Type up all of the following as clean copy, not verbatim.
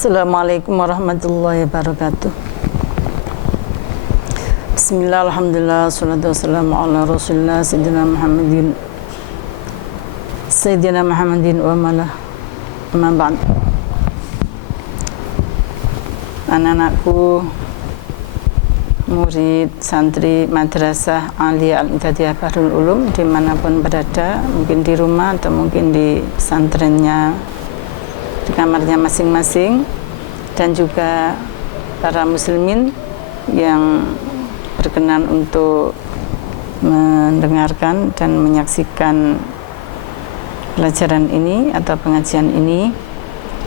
Assalamualaikum warahmatullahi wabarakatuh. Bismillah, alhamdulillah, salatu wassalamu ala rasulillah Sayyidina Muhammadin wa mala amma ba'd. Anak-anakku, murid, santri, madrasah Aliyah Al-I'dadiyah Bahrul Ulum dimanapun berada, mungkin di rumah atau mungkin di pesantrennya, di kamarnya masing-masing, dan juga para muslimin yang berkenan untuk mendengarkan dan menyaksikan pelajaran ini atau pengajian ini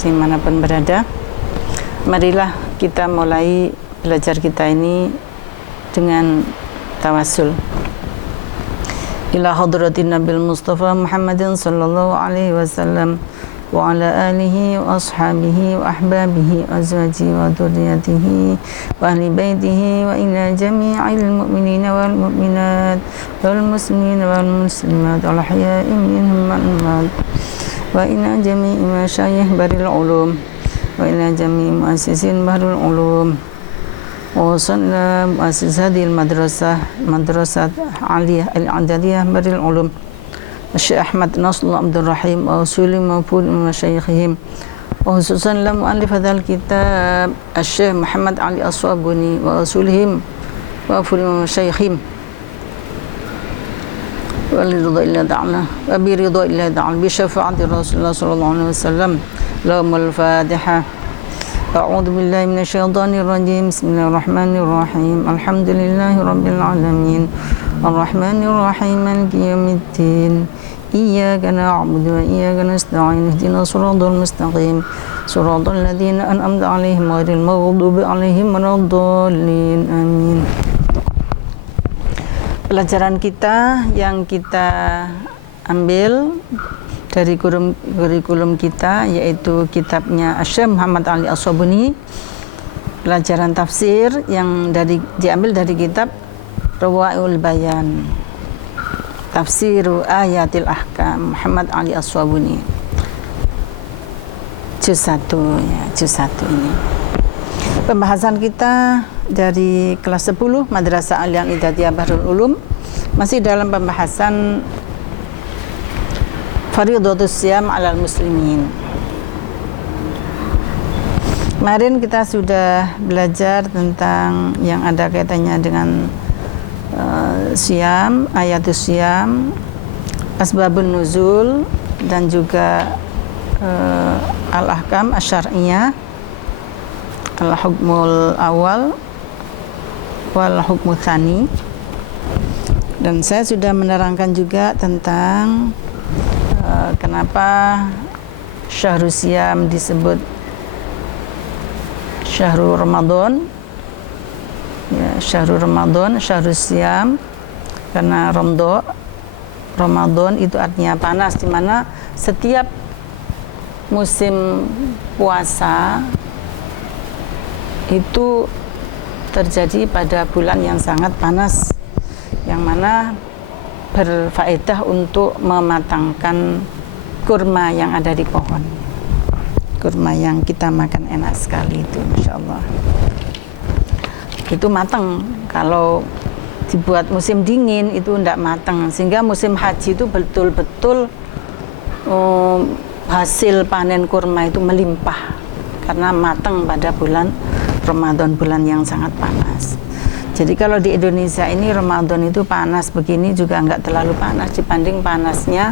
dimanapun berada. Marilah kita mulai belajar kita ini dengan tawasul ila hadratin Nabil Mustafa Muhammadin sallallahu alaihi wasallam wa ala alihi wa ashabihi wa ahbabihi azwajihi wa dhurriyyatihi wa ahli baitihi wa ila jami'il mu'minina wal mu'minat wal muslimina wal muslimat al ahya'i minhum wal amwat wa ila jami'i masyayikh baril ulum wa ila jami'i muassisin bahrul ulum wa sallam muassis hadhihi madrasah Aliyah Al-I'dadiyah Bahrul Ulum Syekh Ahmad Nasrullah Abdul Rahim wa usuli maupun masyayikhihim, wa khususan la mu'allif hadzal kitab Syekh Muhammad Ali As-Swabuni wa usulihim wa usuli masyayikhihim wa ridha illa ta'ala wa bi ridha illa ta'ala bi syafaati Rasulullah sallallahu alaihi wasallam. Lahumul Fatihah. A'udzu billahi minasyaitonir rajim. Bismillahirrahmanirrahim. Alhamdulillahi rabbil alamin. Arrahmanir rahim. Maliki yaumiddin. Iyyaka na'budu wa iyyaka nasta'in. Ihdinas siratal mustaqim. Siratal ladzina an'amta 'alaihim ghairil maghdubi 'alaihim waladdallin. Amin. Pelajaran kita yang kita ambil dari kurikulum kita, yaitu kitabnya Syekh Muhammad Ali As-Swabuni, pelajaran tafsir yang diambil dari kitab Rawa'iul Bayan, Tafsiru Ayatil Ahkam Muhammad Ali As-Swabuni, juz 1 ya, juz 1 ini. Pembahasan kita dari kelas 10 Madrasah Aliyah Al-I'dadiyah Bahrul Ulum masih dalam pembahasan Faridatus Siyam alal muslimin. Kemarin kita sudah belajar tentang yang ada kaitannya dengan siyam, ayatus siyam, asbabun nuzul, dan juga al-ahkam asy-syar'iyyah, al-hukmul awal wal hukmul tsani. Dan saya sudah menerangkan juga tentang kenapa Syahrul Siyam disebut Syahrul Ramadan, ya, Syahrul Ramadan, Syahrul Siyam, karena Ramadan itu artinya panas, di mana setiap musim puasa itu terjadi pada bulan yang sangat panas, yang mana berfaedah untuk mematangkan kurma yang ada di pohon. Kurma yang kita makan enak sekali itu, Masya Allah. Itu matang. Kalau dibuat musim dingin itu tidak matang, sehingga musim haji itu betul-betul hasil panen kurma itu melimpah karena matang pada bulan Ramadan, bulan yang sangat panas. Jadi kalau di Indonesia ini Ramadan itu panas begini juga enggak terlalu panas dibanding panasnya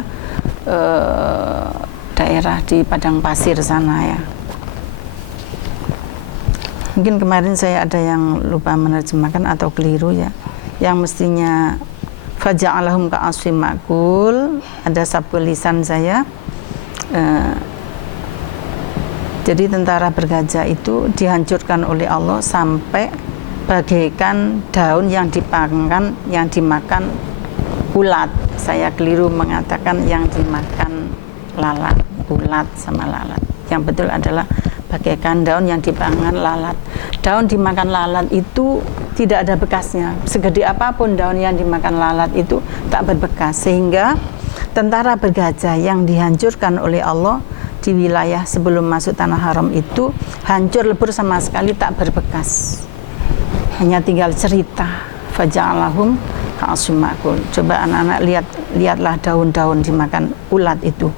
daerah di padang pasir sana ya. Mungkin kemarin saya ada yang lupa menerjemahkan atau keliru ya. Yang mestinya faja'alahum ka'asfim ma'kul, ada sabu lisan saya. Jadi tentara bergajah itu dihancurkan oleh Allah sampai bagaikan daun yang dipangkan, yang dimakan ulat. Saya keliru mengatakan yang dimakan lalat, ulat sama lalat. Yang betul adalah bagaikan daun yang dimakan lalat. Daun dimakan lalat itu tidak ada bekasnya. Segede apapun daun yang dimakan lalat itu tak berbekas, sehingga tentara bergajah yang dihancurkan oleh Allah di wilayah sebelum masuk tanah haram itu hancur lebur sama sekali, tak berbekas. Hanya tinggal cerita. Faja'alahum ka'asfin ma'kul. Coba anak-anak lihatlah daun-daun dimakan ulat itu.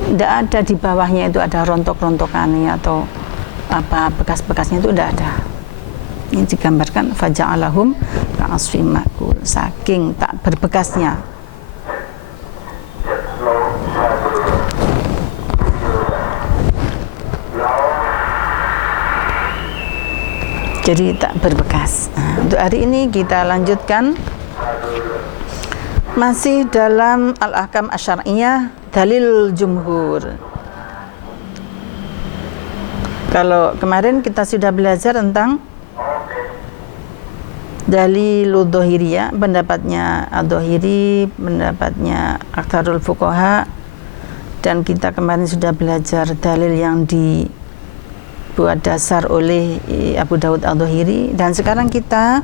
Tidak ada di bawahnya itu ada rontok-rontokannya atau apa bekas-bekasnya, itu tidak ada. Ini digambarkan faja'alahum ka'asfin ma'kul, saking tak berbekasnya. Jadi tak berbekas. Untuk hari ini kita lanjutkan masih dalam al-ahkam asy-syar'iyyah, dalil jumhur. Kalau kemarin kita sudah belajar tentang dalil dhahiriyah, pendapatnya ad-dhahiri, pendapatnya aktsarul fuqaha, dan kita kemarin sudah belajar dalil yang dibuat dasar oleh Abu Dawud ad-Dhahiri, dan sekarang kita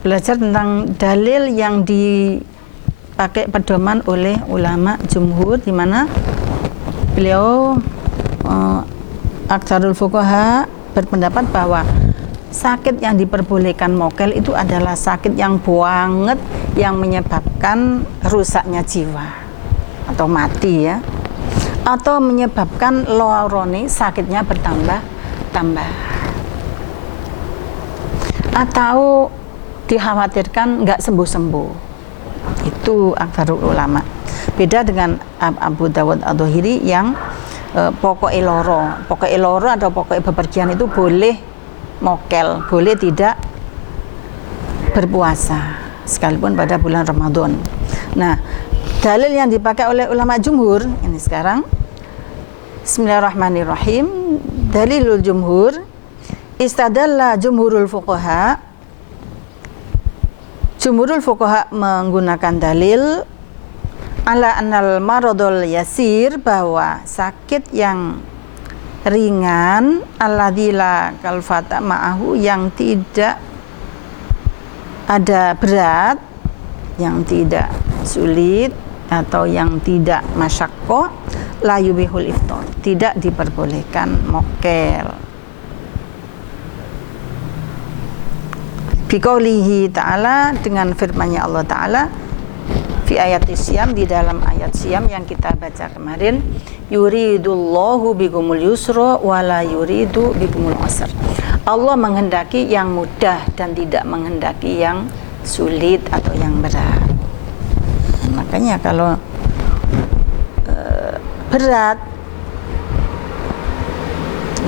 belajar tentang dalil yang dipakai pedoman oleh ulama jumhur, di mana beliau aktsarul fuqaha berpendapat bahwa sakit yang diperbolehkan mokel itu adalah sakit yang banget, yang menyebabkan rusaknya jiwa atau mati ya, atau menyebabkan lauroni, sakitnya bertambah-tambah, atau dikhawatirkan nggak sembuh-sembuh. Itu aktsarul ulama. Beda dengan Abu Dawud ad-Dhahiri yang pokoknya loro atau pokoknya bepergian itu boleh mokel, boleh tidak berpuasa sekalipun pada bulan Ramadan. Nah, dalil yang dipakai oleh ulama jumhur ini sekarang, bismillahirrahmanirrahim, dalilul jumhur, istadalla jumhurul fuqaha. Jumhurul fuqaha menggunakan dalil ala annal maradul yasir, bahwa sakit yang ringan, alladzila kalfata ma'ahu, yang tidak ada berat, yang tidak sulit atau yang tidak masyakkoh, la yubihul iftar, tidak diperbolehkan mokel. Biqaulihi ta'ala, dengan firman-Nya Allah Ta'ala fi ayat Siyam, di dalam ayat Siyam yang kita baca kemarin, yuridullahu bikumul yusra wa la yuridu bikumul usra. Allah menghendaki yang mudah dan tidak menghendaki yang sulit atau yang berat. Makanya kalau berat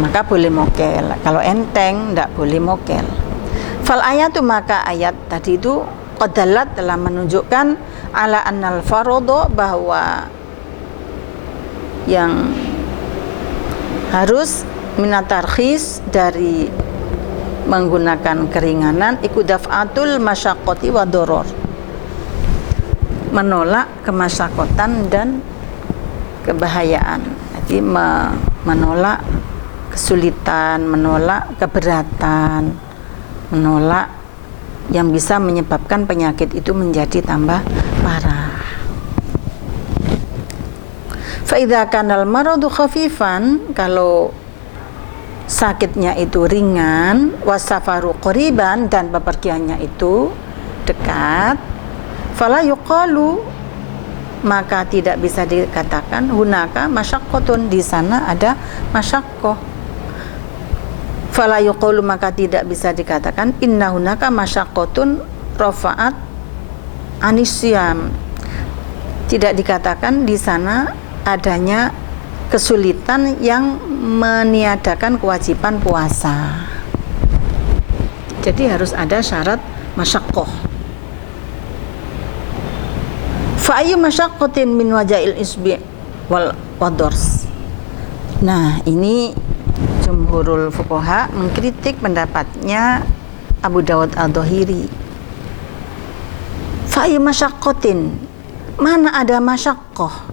maka boleh mokel, kalau enteng tidak boleh mokel. Fal ayatu, maka ayat tadi itu qadalat, telah menunjukkan ala annal farodho, bahwa yang harus minatarkhis dari menggunakan keringanan, ikudaf'atul masyaqqati wa doror, menolak kemasyakotan dan kebahayaan. Jadi menolak kesulitan, menolak keberatan, menolak yang bisa menyebabkan penyakit itu menjadi tambah parah. Fa idza kanal maradu khafifan, kalau sakitnya itu ringan, wasafaru qoriban, dan bepergiannya itu dekat, fala yuqalu, maka tidak bisa dikatakan hunaka masyaqqatun, di sana ada masyakkoh. Fala yuqalu, maka tidak bisa dikatakan inna hunaka masyaqqatun rafa'at anisyam, tidak dikatakan di sana adanya kesulitan yang meniadakan kewajiban puasa. Jadi harus ada syarat masyaqqah. Fa ayyu masyaqqatin min wajail isbi' wal wadors. Nah, ini jumhurul fuqaha mengkritik pendapatnya Abu Dawud ad-Dhahiri. Fa ayyu masyaqqatin, mana ada masyaqqah,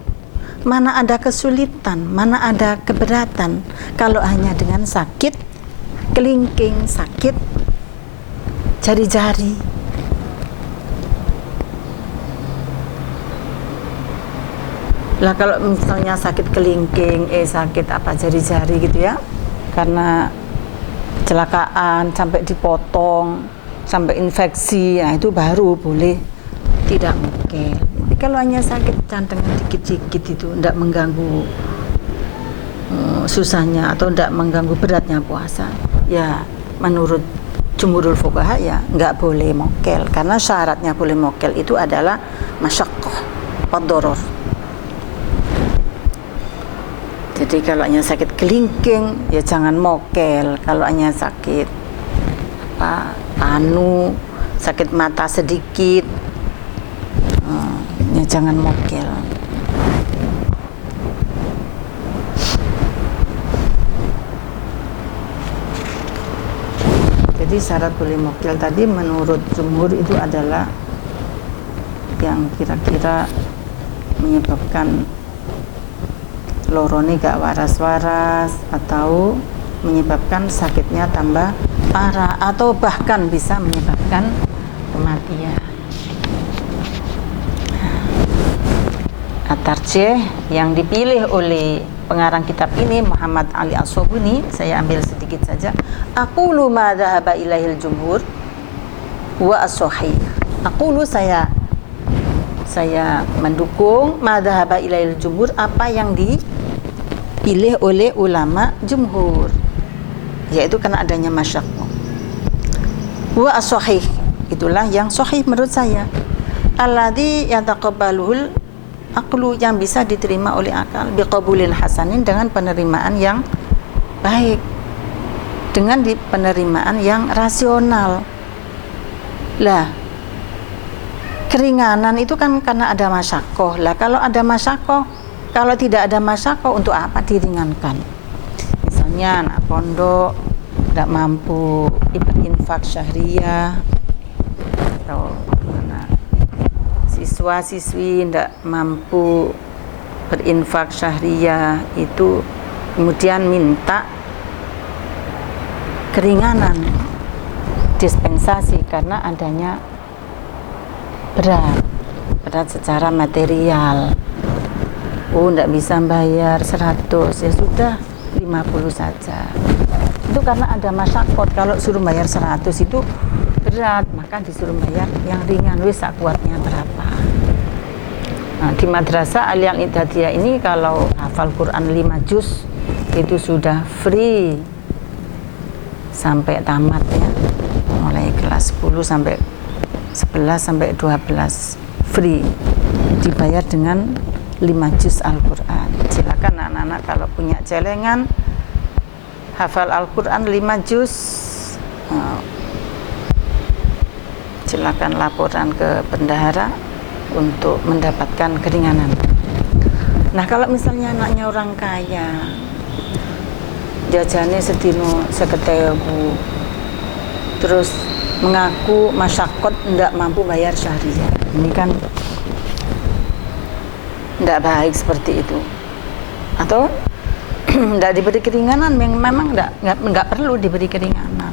mana ada kesulitan, mana ada keberatan, kalau hanya dengan sakit kelingking, sakit jari-jari. Lah kalau misalnya sakit kelingking, sakit apa jari-jari gitu ya, karena kecelakaan sampai dipotong, sampai infeksi, ya itu baru boleh tidak mokel. Tapi kalau hanya sakit jantungan dikit-dikit itu tidak mengganggu susahnya atau tidak mengganggu beratnya puasa, ya menurut jumhurul fuqaha ya nggak boleh mokel, karena syaratnya boleh mokel itu adalah masyaqqah wa doror. Jadi kalau hanya sakit kelingking ya jangan mokel. Kalau hanya sakit anu, sakit mata sedikit, ya jangan mokel. Jadi syarat boleh mokel tadi menurut jumhur itu adalah yang kira-kira menyebabkan lorone gak waras-waras atau menyebabkan sakitnya tambah parah atau bahkan bisa menyebabkan kematian. At-Tarjih yang dipilih oleh pengarang kitab ini Muhammad Ali As-Sobuni, saya ambil sedikit saja. Aqulu ma dhahaba ilaihil jumhur wa as-sahih. Aqulu saya mendukung ma dhahaba ilaihil jumhur, apa yang dipilih oleh ulama jumhur, yaitu karena adanya masyaqqah. Wa as-sahih, itulah yang sahih menurut saya. Alladzi yataqabbaluhul aqlu, yang bisa diterima oleh akal, biqabulin hasanin, dengan penerimaan yang baik, dengan penerimaan yang rasional. Lah, keringanan itu kan karena ada masyaqqah. Lah kalau ada masyaqqah, kalau tidak ada masyaqqah untuk apa diringankan? Misalnya anak pondok tidak mampu infak syahriah, atau siswa-siswi tidak mampu berinfak syahriah, itu kemudian minta keringanan, dispensasi karena adanya berat secara material. Tidak bisa bayar 100, ya sudah 50 saja. Itu karena ada masyaqqah. Kalau suruh bayar 100 itu berat, maka disuruh bayar yang ringan, wis kuatnya berapa. Nah, di madrasah Aliyah Al-Ihdadiyah ini kalau hafal Quran 5 juz itu sudah free sampai tamat ya, mulai kelas 10 sampai 11 sampai 12 free, dibayar dengan 5 juz Al-Quran. Silakan anak-anak kalau punya celengan hafal Al-Quran 5 juz, silakan laporan ke bendahara untuk mendapatkan keringanan. Nah, kalau misalnya anaknya orang kaya, jajannya sedino 50.000, terus mengaku masyaqqat tidak mampu bayar syahriah, ini kan tidak baik seperti itu. Atau tidak diberi keringanan, memang nggak perlu diberi keringanan.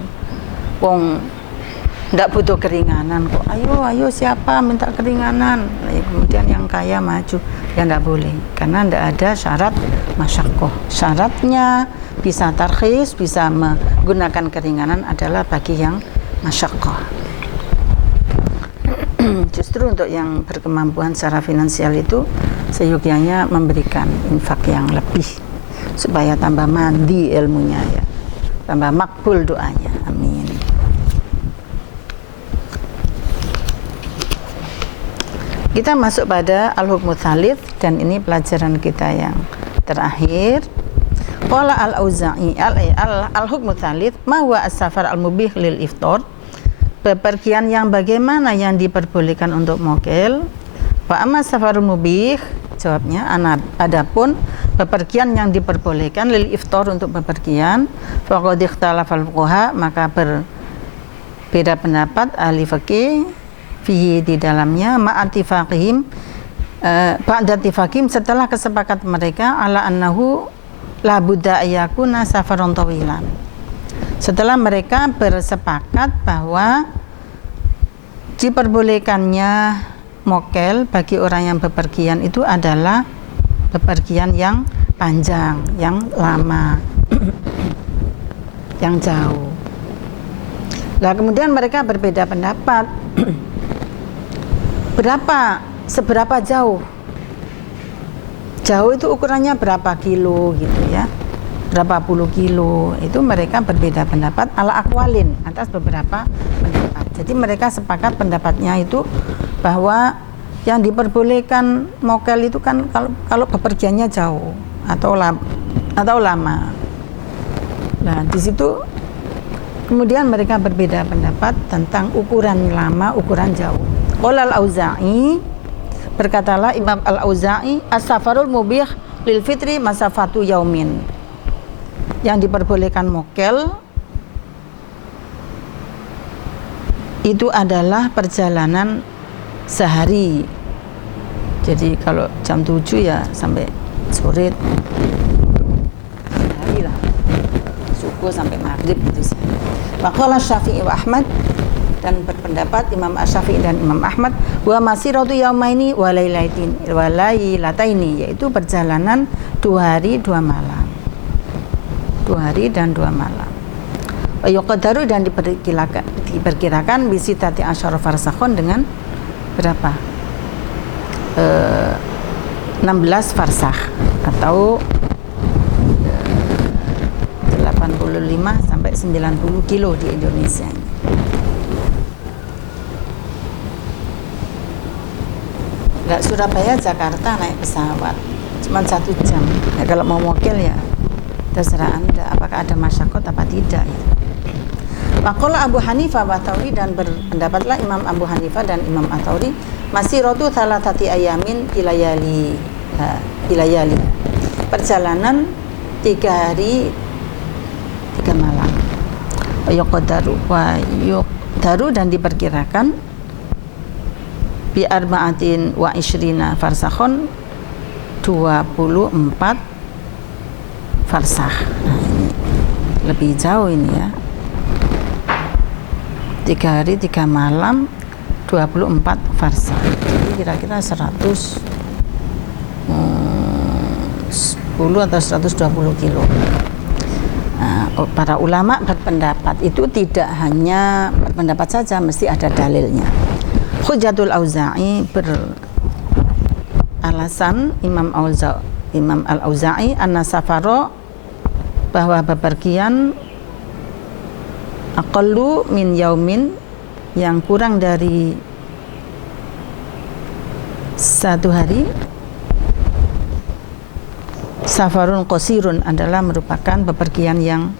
Wong tidak butuh keringanan kok. Ayo siapa minta keringanan? Kemudian yang kaya maju, ya tidak boleh, karena tidak ada syarat masyaqqah. Syaratnya bisa tarkhis, bisa menggunakan keringanan adalah bagi yang masyaqqah. Justru untuk yang berkemampuan secara finansial itu seyogyanya memberikan infak yang lebih supaya tambah mandi ilmunya ya, tambah makbul doanya. Amin. Kita masuk pada al-hukmu tsalits, dan ini pelajaran kita yang terakhir. Qala al-Auza'i al-hukmu tsalits ma huwa as-safar al-mubih lil iftar, bepergian yang bagaimana yang diperbolehkan untuk mokel. Wa amma safarul mubih, jawabnya adapun bepergian yang diperbolehkan lil iftar, untuk bepergian, faqad ikhtalafal fuqaha, maka berbeda pendapat ahli fikih fihi, di dalamnya, ma'atifaqihim ba'da tifaqihim, setelah kesepakatan mereka, ala annahu la budda ayakuna safaron tawilan, setelah mereka bersepakat bahwa diperbolehkannya mokel bagi orang yang bepergian itu adalah bepergian yang panjang, yang lama, yang jauh. Nah, kemudian mereka berbeda pendapat. Seberapa jauh? Jauh itu ukurannya berapa kilo gitu ya? Berapa puluh kilo? Itu mereka berbeda pendapat ala akwalin atas beberapa pendapat. Jadi mereka sepakat pendapatnya itu bahwa yang diperbolehkan mokel itu kan kalau bepergiannya jauh atau lama. Nah, di situ kemudian mereka berbeda pendapat tentang ukuran lama, ukuran jauh. Qala al-Auza'i, berkatalah Imam al-Auza'i, as-safarul mubih lil fitri masafatu yaumin. Yang diperbolehkan mokel itu adalah perjalanan sehari. Jadi kalau jam 7 ya sampai sore, sehari lah, subuh sampai maghrib gitu. Maqala Syafi'i wa Ahmad, dan berpendapat Imam Asy-Syafi'i dan Imam Ahmad, wa masiratu yaumaini wa lailataini, yaitu perjalanan 2 hari 2 malam. 2 hari dan 2 malam. Wa yuqaddaru, dan diperkirakan bisitati asyara farsakhon, dengan berapa? 16 farsakh atau 85 sampai 90 kilo di Indonesia. Nggak, Surabaya Jakarta naik pesawat cuma 1 jam. Ya, kalau mau mokel ya terserah Anda apakah ada masyarakat apa tidak. Maqala Abu Hanifah wa Tsauri, dan berpendapatlah Imam Abu Hanifah dan Imam At-Tsauri, masiratu thalathati ayamin ilayali. Perjalanan 3 hari 3 malam. Wa yuqdaru dan diperkirakan bi arba'atin wa ishrina farsakhon, 24 farsakh. Nah, ini lebih jauh ini ya. 3 hari 3 malam 24 farsakh. Jadi kira-kira 110 atau 120 kilo. Nah, para ulama berpendapat itu tidak hanya berpendapat saja, mesti ada dalilnya. Hujatul Auza'i, beralasan Imam Al-Auza'i, anna safaro, bahwa bepergian aqallu min yaumin, yang kurang dari 1 hari, safarun qasirun, adalah merupakan bepergian yang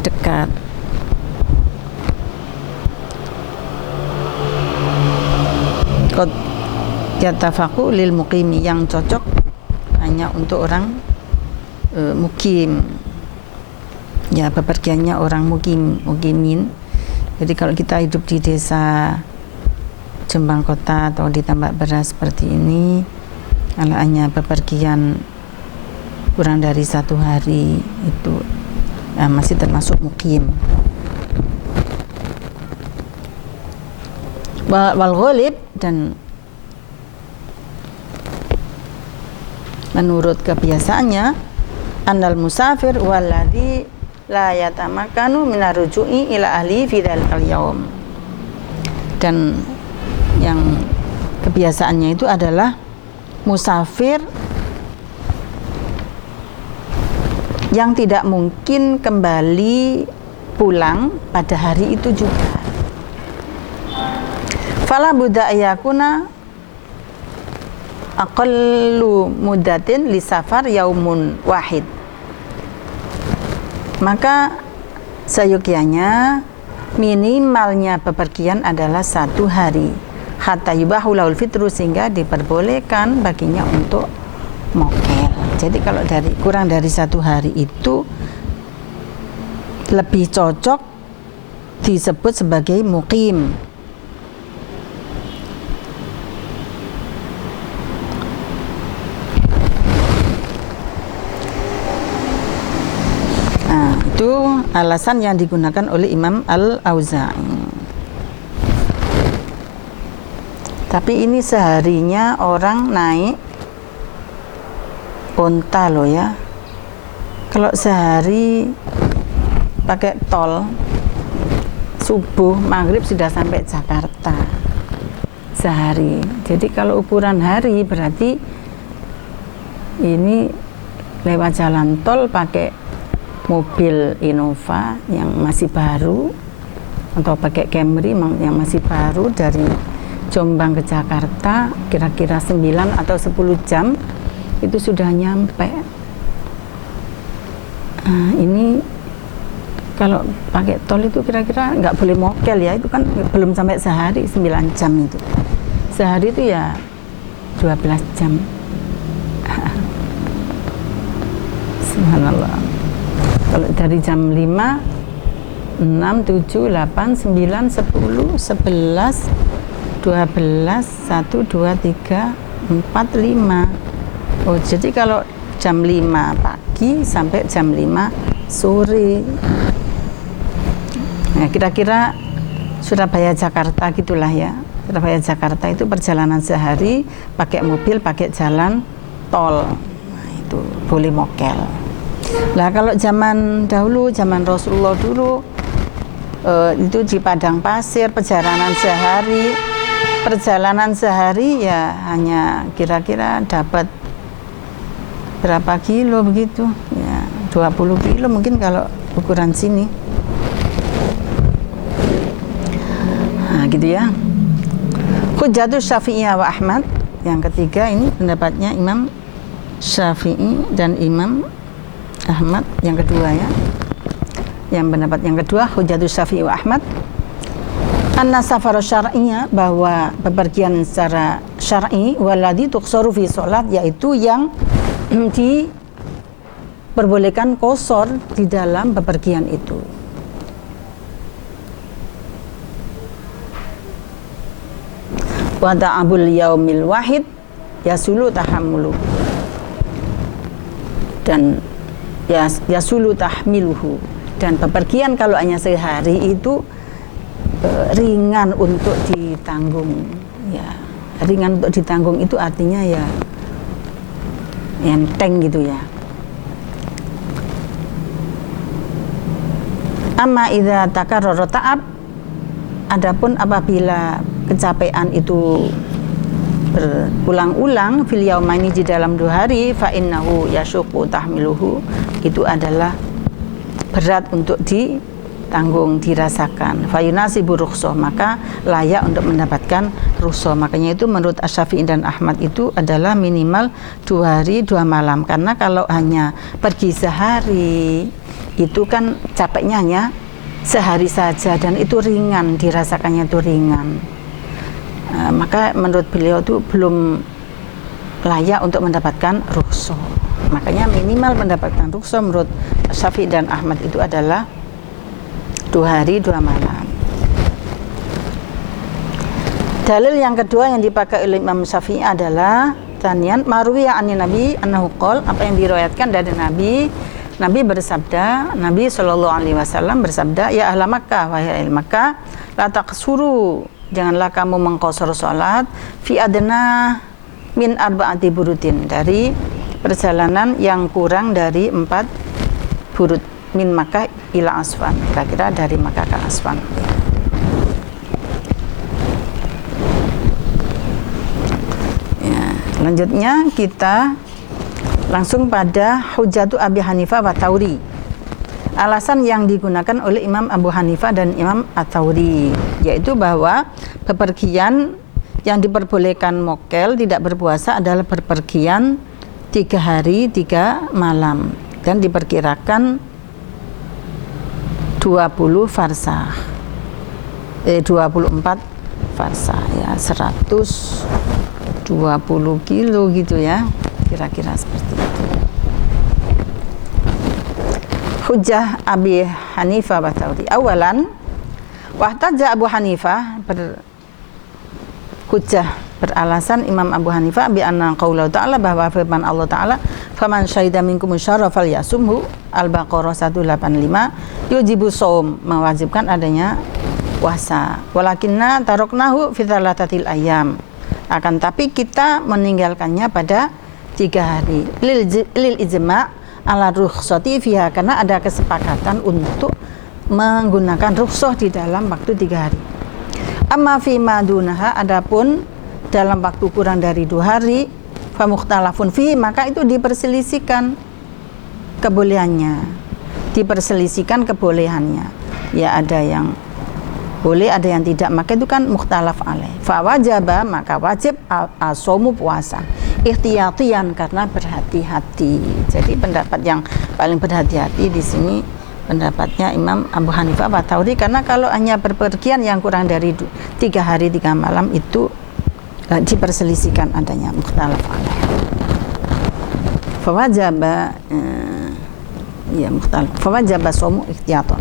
dekat. Qad yatafaqu lil muqimi, yang cocok hanya untuk orang mukim. Ya, bepergiannya orang mukimin. Jadi kalau kita hidup di desa Jombang Kota atau di tambak beras seperti ini, kalau hanya bepergian kurang dari 1 hari itu masih termasuk mukim. Wal ghalib, dan menurut kebiasaannya, annal musafir walladzi la yatamakanu minar ruju'i ila ahli fi dzalikal yaum, dan yang kebiasaannya itu adalah musafir yang tidak mungkin kembali pulang pada hari itu juga. Fala budda ayakuna aqallu muddatin li safar yaumun wahid, maka seyogyanya minimalnya bepergian adalah 1 hari, hatta yubahu lahul fitru, sehingga diperbolehkan baginya untuk mokel. Jadi kalau kurang dari 1 hari itu lebih cocok disebut sebagai mukim. Nah, itu alasan yang digunakan oleh Imam Al-Auza'i. Tapi ini seharinya orang naik onta loh ya. Kalau sehari pakai tol, subuh maghrib sudah sampai Jakarta sehari. Jadi kalau ukuran hari berarti ini lewat jalan tol pakai mobil Innova yang masih baru atau pakai Camry yang masih baru dari Jombang ke Jakarta kira-kira 9 atau 10 jam itu sudah nyampe. Nah, ini kalau pakai tol itu kira-kira nggak boleh mokel ya, itu kan belum sampai sehari 9 jam itu. Sehari itu ya 12 jam. Subhanallah. Kalau dari jam 5, 6, 7, 8, 9, 10, 11, 12, 1, 2, 3, 4, 5. Oh, jadi kalau jam 5 pagi sampai jam 5 sore. Nah, kira-kira Surabaya Jakarta gitulah ya. Surabaya Jakarta itu perjalanan sehari pakai mobil, pakai jalan tol. Nah, itu boleh mokel. Nah, kalau zaman dahulu, zaman Rasulullah dulu itu di padang pasir perjalanan sehari ya hanya kira-kira dapat berapa kilo begitu ya, 20 kilo mungkin kalau ukuran sini. Nah, gitu ya. Hujjatus Syafi'iyah wa Ahmad. Yang ketiga ini pendapatnya Imam Syafi'i dan Imam Ahmad. Yang kedua ya. Yang pendapat yang kedua Hujjatus Syafi'i wa Ahmad. Anna safar syar'iyya, bahwa bepergian secara syar'i waladhi tuqsaru fi sholat, yaitu yang diperbolehkan qasar di dalam bepergian itu. Wa ta'abul yaumil wahid yasulu tahammulu, dan yasulu tahmiluhu, dan bepergian kalau hanya sehari itu ringan untuk ditanggung ya. Ringan untuk ditanggung itu artinya ya enteng gitu ya. Amma idza takarrara ta'ab, adapun apabila kecapean itu berulang-ulang fil yaumaini, di dalam 2 hari, fa innahu yashuqu tahmiluhu, itu adalah berat untuk ditanggung, dirasakan. Fa yunasibu rukhsah, maka layak untuk mendapatkan rukhsah. Makanya itu menurut Asy-Syafi'i dan Ahmad itu adalah minimal 2 hari 2 malam, karena kalau hanya pergi sehari itu kan capeknya hanya sehari saja dan itu ringan, dirasakannya itu ringan. Maka menurut beliau itu belum layak untuk mendapatkan rukhsah. Makanya minimal mendapatkan rukhsah menurut Syafi'i dan Ahmad itu adalah 2 hari 2 malam. Dalil yang kedua yang dipakai oleh Imam Syafi'i adalah tanian marwiya anin Nabi annahu qol, apa yang diriwayatkan dari Nabi bersabda, Nabi SAW bersabda, ya ahla Makkah, wahai ahli Makkah, la taqsuru, janganlah kamu mengqasar salat fi adna min arba'ati burudin, dari perjalanan yang kurang dari 4 burud, min Makkah ila Aswan, kira-kira dari Makkah ke Aswan. Ya, selanjutnya kita langsung pada hujjatu Abi Hanifah wa Tsauri. Alasan yang digunakan oleh Imam Abu Hanifah dan Imam At-Tsauri, yaitu bahwa bepergian yang diperbolehkan mokel tidak berpuasa adalah bepergian 3 hari 3 malam dan diperkirakan 20 farsah, 24 farsah ya, 120 kilo gitu ya, kira-kira seperti itu. Hujjah Abi Hanifah wa Tsauri. Awalan, wahtaja Abu Hanifah beralasan Imam Abu Hanifah bi anna qaullahu ta'ala, bahwa firman Allah Ta'ala, faman syahida minkum syahra falyasumhu, Al-Baqarah 185, yujibu shaum, mewajibkan adanya puasa. Walakinna taroknahu fi thalathatil ayyam, akan tapi kita meninggalkannya pada 3 hari. Lil ijma' ala rukhsati fiha, karena ada kesepakatan untuk menggunakan rukhsah di dalam waktu 3 hari. Amma fi madunaha, adapun dalam waktu kurang dari 2 hari, fa mukhtalafun fi, maka itu diperselisihkan kebolehannya. Diperselisihkan kebolehannya. Ya ada yang boleh, ada yang tidak, maka itu kan mukhtalaf alaih. Fa wajaba, maka wajib as-shaumu, puasa. Ikhtiyatian, karena berhati-hati. Jadi pendapat yang paling berhati-hati di sini pendapatnya Imam Abu Hanifah wa Tsauri, karena kalau hanya berpergian yang kurang dari 3 hari 3 malam itu diperselisihkan adanya mukhtalaf alaih. Fa wajaba ya mukhtalaf. Fa wajaba shaumu ikhtiyatan.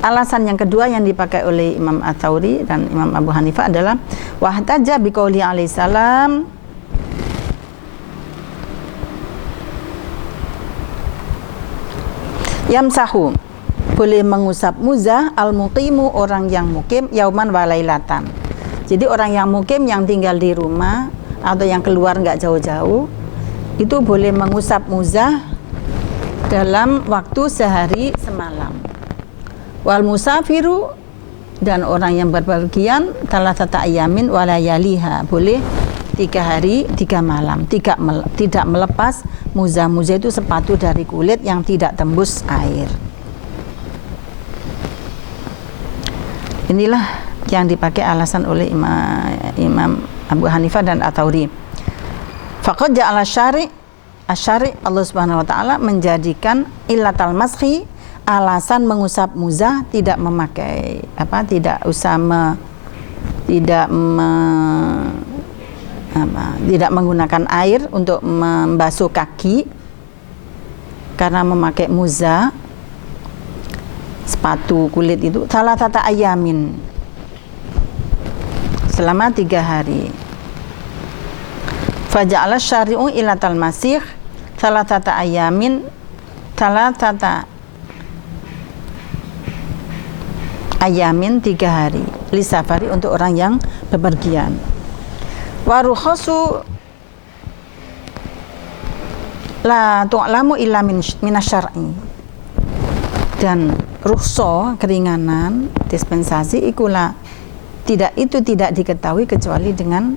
Alasan yang kedua yang dipakai oleh Imam Ats-Tsauri dan Imam Abu Hanifah adalah wahtaja biqauli alaihi salam, yamsahu, boleh mengusap muzah al-muqimu, orang yang mukim, yauman walailatan. Jadi orang yang mukim, yang tinggal di rumah atau yang keluar nggak jauh-jauh, itu boleh mengusap muzah dalam waktu sehari semalam. Wal musafiru, dan orang yang berpergian, thalathata ayamin walayaliha, boleh 3 hari 3 malam, tidak melepas muzah. Muzah itu sepatu dari kulit yang tidak tembus air. Inilah yang dipakai alasan oleh Imam Abu Hanifah dan Ats-Tsauri. Faqad ja'ala asy-syari' Allah Subhanahu wa taala menjadikan illatal mashi, alasan mengusap muzah, tidak memakai tidak menggunakan air untuk membasuh kaki, karena memakai muzah sepatu kulit itu thalathata ayamin, selama 3 hari. Faja'ala syari'u ilatal masih thalathata ayamin, thalathata ayamin 3 hari, lisafari, untuk orang yang bepergian. Waruhosu la tu'lamu illa minasyar'i, dan rukhsah, keringanan, dispensasi ikulah tidak diketahui kecuali dengan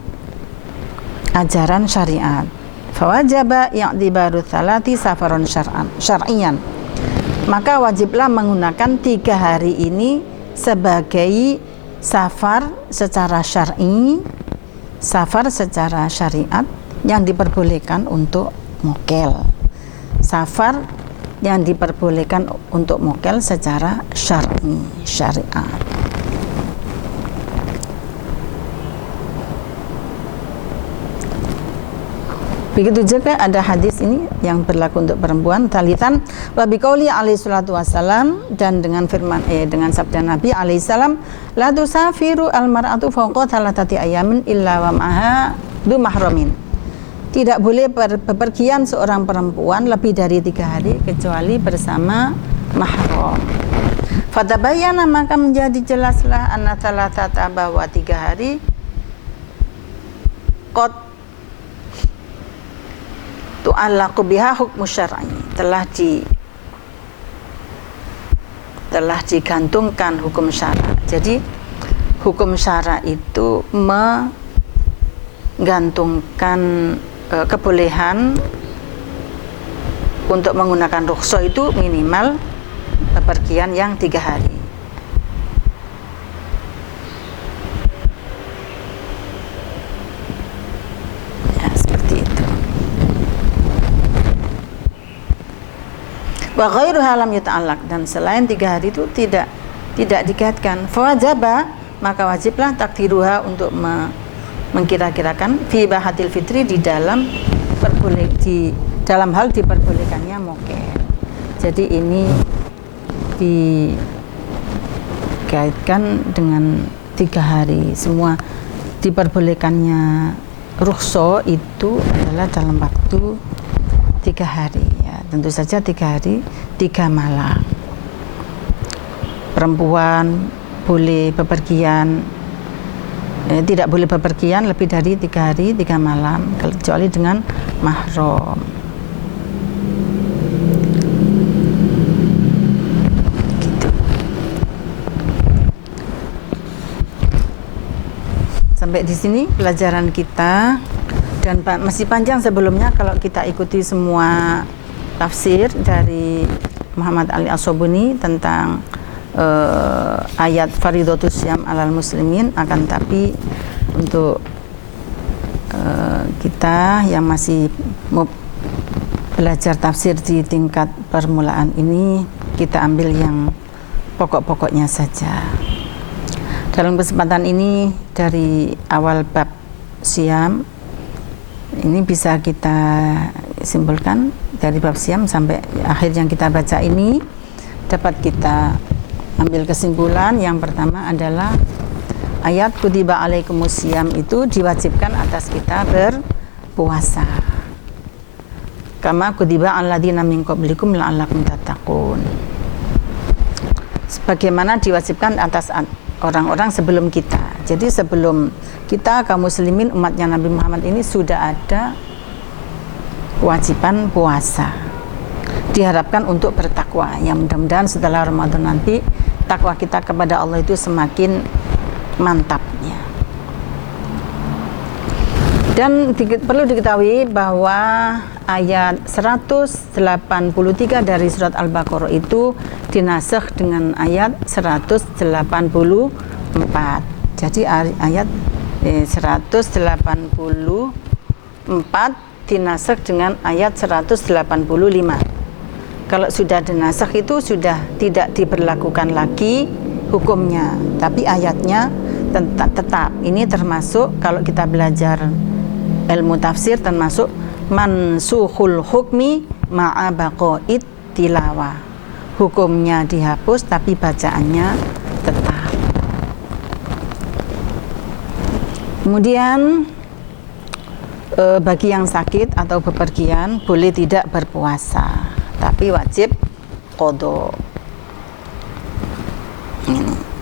ajaran syariat. Fawajaba ya'tibaru tsalati safaron syar'iyan, maka wajiblah menggunakan 3 hari ini sebagai safar secara syar'i, safar secara syariat yang diperbolehkan untuk mokel. Safar yang diperbolehkan untuk mokel secara syar'i, syariat. Begitu juga ada hadis ini yang berlaku untuk perempuan, talitan wa biqauli alaihi salatu wasalam, dan dengan firman dengan sabda Nabi alaihi salam, la tusafiru almar'atu fawqa thalathati ayamin illa wa ma'aha du mahramin. Tidak boleh bepergian seorang perempuan lebih dari 3 hari kecuali bersama mahram. Fatabayyana, maka menjadi jelaslah anna thalathata, bahwa 3 hari qad tu'allaqu biha hukmu syar'i, telah digantungkan hukum syara. Jadi hukum syara itu menggantungkan kebolehan untuk menggunakan rukhsah itu minimal bepergian yang 3 hari. Wa ghairuha lam yuta'allaq, dan selain 3 hari itu tidak dikaitkan. Fawajaba, maka wajiblah takdiruha, untuk mengkira-kirakan fi bahatil fitri, di dalam hal diperbolehkannya mokel. Jadi ini dikaitkan dengan 3 hari. Semua diperbolehkannya rukhsah itu adalah dalam waktu 3 hari. Tentu saja 3 hari 3 malam. Perempuan boleh bepergian tidak boleh bepergian lebih dari 3 hari 3 malam kecuali dengan mahram. Gitu. Sampai di sini pelajaran kita, dan masih panjang sebelumnya kalau kita ikuti semua tafsir dari Muhammad Ali As-Sobuni tentang ayat faridatus syam alal muslimin. Akan tapi untuk kita yang masih mau belajar tafsir di tingkat permulaan ini, kita ambil yang pokok-pokoknya saja. Dalam kesempatan ini dari awal bab syam ini bisa kita simpulkan, dari bab syam sampai akhir yang kita baca ini dapat kita ambil kesimpulan. Yang pertama adalah ayat kutiba alaikumus syiyam itu diwajibkan atas kita berpuasa. Kama kutiba alladzina min qablikum la'allakum tattaqun. Sebagaimana diwajibkan atas orang-orang sebelum kita. Jadi sebelum kita kaum muslimin umatnya Nabi Muhammad ini sudah ada kewajiban puasa. Diharapkan untuk bertakwa. Yang mudah-mudahan setelah Ramadan nanti takwa kita kepada Allah itu semakin mantapnya. Dan perlu diketahui bahwa ayat 183 dari surat Al-Baqarah itu dinasakh dengan ayat 184. Jadi ayat 184 dinasakh dengan ayat 185. Kalau sudah dinasakh itu sudah tidak diberlakukan lagi hukumnya, tapi ayatnya tetap. Ini termasuk kalau kita belajar ilmu tafsir termasuk mansukhul hukmi ma'a baqa'id tilawah. Hukumnya dihapus tapi bacaannya tetap. Kemudian bagi yang sakit atau bepergian boleh tidak berpuasa, tapi wajib qadha.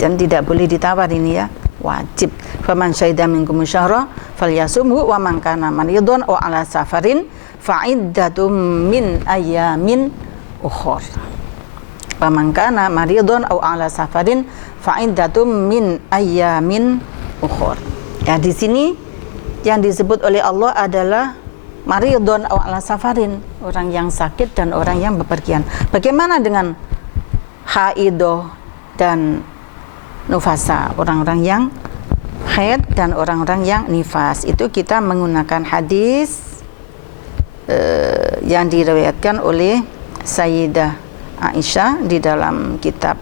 Dan tidak boleh ditawar ini ya, wajib. Faman syahida minkum syahra falyasumhu wa man kana maridun aw ala safarin fa'iddatum min ayyamin ukhra. Faman kana maridun aw ala safarin fa'iddatum min ayyamin ukhra. Ya, di sini yang disebut oleh Allah adalah maridun aw ala safarin, orang yang sakit dan orang yang bepergian. Bagaimana dengan haidoh dan nufasa, orang-orang yang haid dan orang-orang yang nifas? Itu kita menggunakan hadis yang diriwayatkan oleh Sayyidah Aisyah di dalam kitab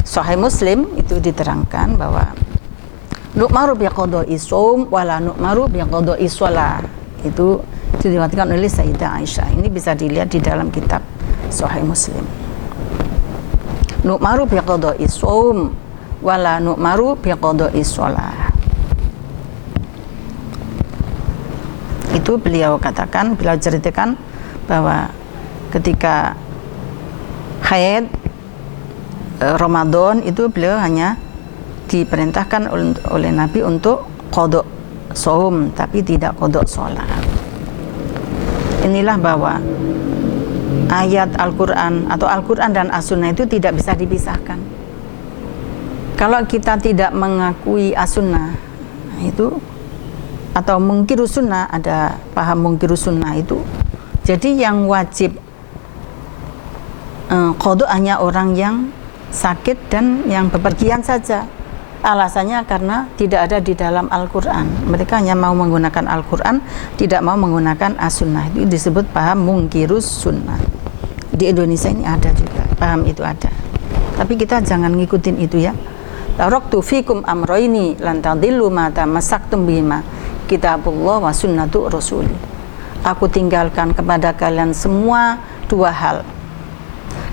Sahih Muslim. Itu diterangkan bahwa nu'maru biqadha'i shaum wala nu'maru biqadha'i shalah. Itu diriwayatkan oleh Sayyidah Aisyah. Ini bisa dilihat di dalam kitab Sahih Muslim. Nu'maru biqadha'i shaum wala nu'maru biqadha'i shalah. Itu beliau katakan, beliau ceritakan bahwa ketika haid Ramadan itu beliau hanya diperintahkan oleh Nabi untuk qadha shaum tapi tidak qadha shalah. Inilah bahwa ayat Al-Quran atau Al-Quran dan As-Sunnah itu tidak bisa dipisahkan. Kalau kita tidak mengakui As-Sunnah itu atau mungkirus sunnah, ada paham mungkirus sunnah itu, jadi yang wajib qadha hanya orang yang sakit dan yang bepergian saja. Alasannya karena tidak ada di dalam Al-Quran. Mereka hanya mau menggunakan Al-Quran, tidak mau menggunakan As-Sunnah. Itu disebut paham mungkirus sunnah. Di Indonesia ini ada juga, paham itu ada. Tapi kita jangan ngikutin itu ya. Taraktu fikum amroini lan tadillu ma tamassaktum bihima kitabullah wa sunnatu rasuli. Aku tinggalkan kepada kalian semua dua hal.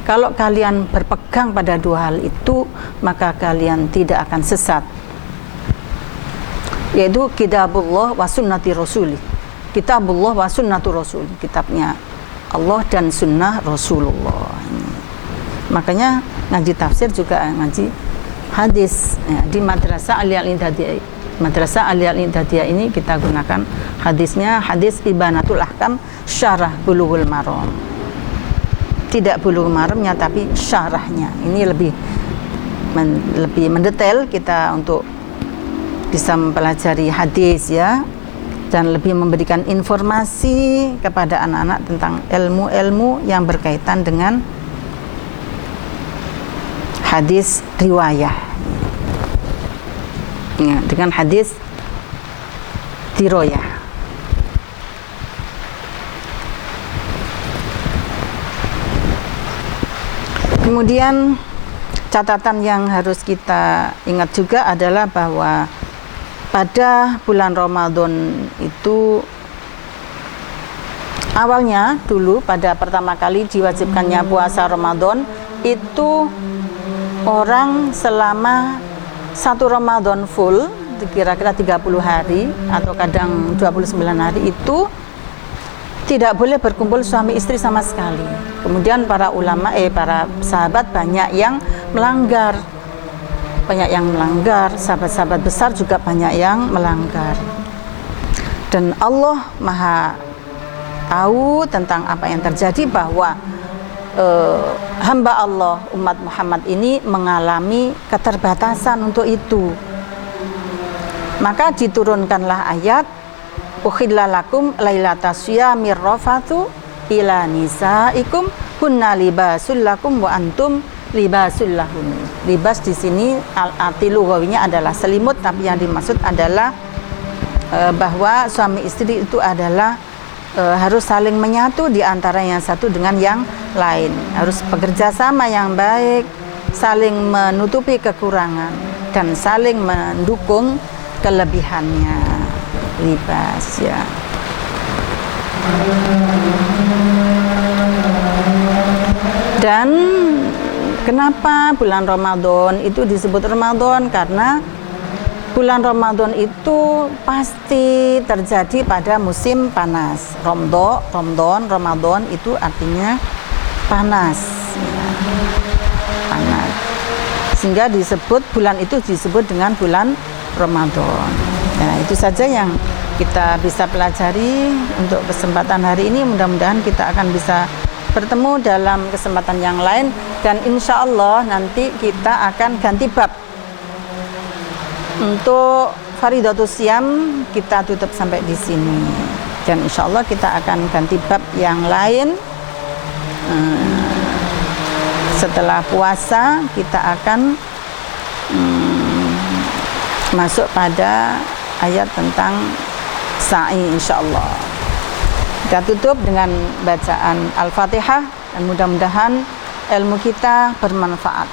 Kalau kalian berpegang pada dua hal itu, maka kalian tidak akan sesat. Yaitu kitabullah wa sunnati rasuli. Kitabullah wa sunnatu rasul. Kitabnya Allah dan sunnah Rasulullah. Makanya ngaji tafsir juga ngaji hadis ya, di madrasah Aliyah Madrasah Aliyah Al-Ihdadiyah ini kita gunakan hadisnya, hadis Ibanatul Ahkam Syarah Bulughul Maram. Tidak Bulughul Maramnya tapi syarahnya. Ini lebih mendetail kita untuk bisa mempelajari hadis ya, dan lebih memberikan informasi kepada anak-anak tentang ilmu-ilmu yang berkaitan dengan hadis riwayah ya, dengan hadis diroyah. Kemudian catatan yang harus kita ingat juga adalah bahwa pada bulan Ramadan itu awalnya dulu pada pertama kali diwajibkannya puasa Ramadan itu orang selama satu Ramadan full kira-kira 30 hari atau kadang 29 hari itu tidak boleh berkumpul suami istri sama sekali. Kemudian para ulama para sahabat banyak yang melanggar. Sahabat-sahabat besar juga banyak yang melanggar. Dan Allah Maha tahu tentang apa yang terjadi, bahwa hamba Allah umat Muhammad ini mengalami keterbatasan untuk itu. Maka diturunkanlah ayat Ukhilla lakum lailatas syiyamir rafathu ila nisaikum hunna libasul lakum wa antum libasul lahum. Libas di sini arti lughawinya adalah selimut, tapi yang dimaksud adalah bahwa suami istri itu adalah harus saling menyatu di antara yang satu dengan yang lain. Harus bekerja sama yang baik, saling menutupi kekurangan dan saling mendukung kelebihannya. Libas ya. Dan kenapa bulan Ramadan itu disebut Ramadan? Karena bulan Ramadan itu pasti terjadi pada musim panas. Ramadan itu artinya panas ya. Panas. Sehingga disebut bulan itu disebut dengan bulan Ramadan. Nah, itu saja yang kita bisa pelajari untuk kesempatan hari ini. Mudah-mudahan kita akan bisa bertemu dalam kesempatan yang lain, dan insya Allah nanti kita akan ganti bab. Untuk Faridatus Shiyam kita tutup sampai di sini, dan insya Allah kita akan ganti bab yang lain. Setelah puasa kita akan masuk pada ayat tentang sa'i insyaallah. Kita tutup dengan bacaan Al-Fatihah, dan mudah-mudahan ilmu kita bermanfaat.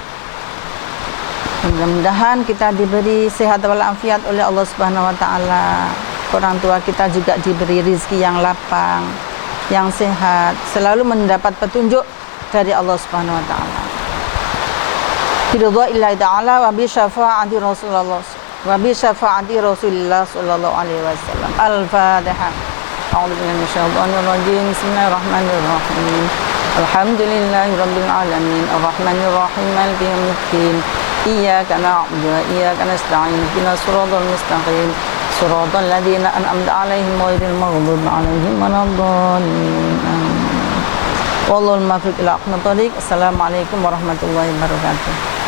Mudah-mudahan kita diberi sehat walafiat oleh Allah Subhanahu wa taala. Orang tua kita juga diberi rezeki yang lapang, yang sehat, selalu mendapat petunjuk dari Allah Subhanahu wa taala. Biridha'illahi ta'ala wa bi syafa'ati Rasulullah sallallahu alaihi wasallam. Al-Fatihah. A'udzu billahi minasyaitonir rajim. Bismillahirrahmanirrahim. Alhamdulillahirabbil alamin. Arrahmanir rahim. Maliki yaumiddin. Iyyaka na'budu wa iyyaka nasta'in. Ihdinas siratal mustaqim. Siratal ladzina an'amta 'alaihim ghairil maghdubi 'alaihim waladdallin. Wallahul muwaffiq ila aqwamit thoriq. Assalamualaikum warahmatullahi wabarakatuh.